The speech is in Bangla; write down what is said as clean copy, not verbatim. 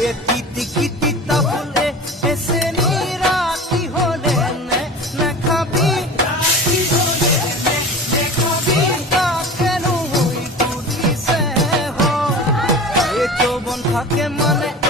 এ কিতি কিতি তাহলে এসে নিরাতি হলে না খাবি তা কেন হই তুই সে হো এ যৌবন থাকে মানে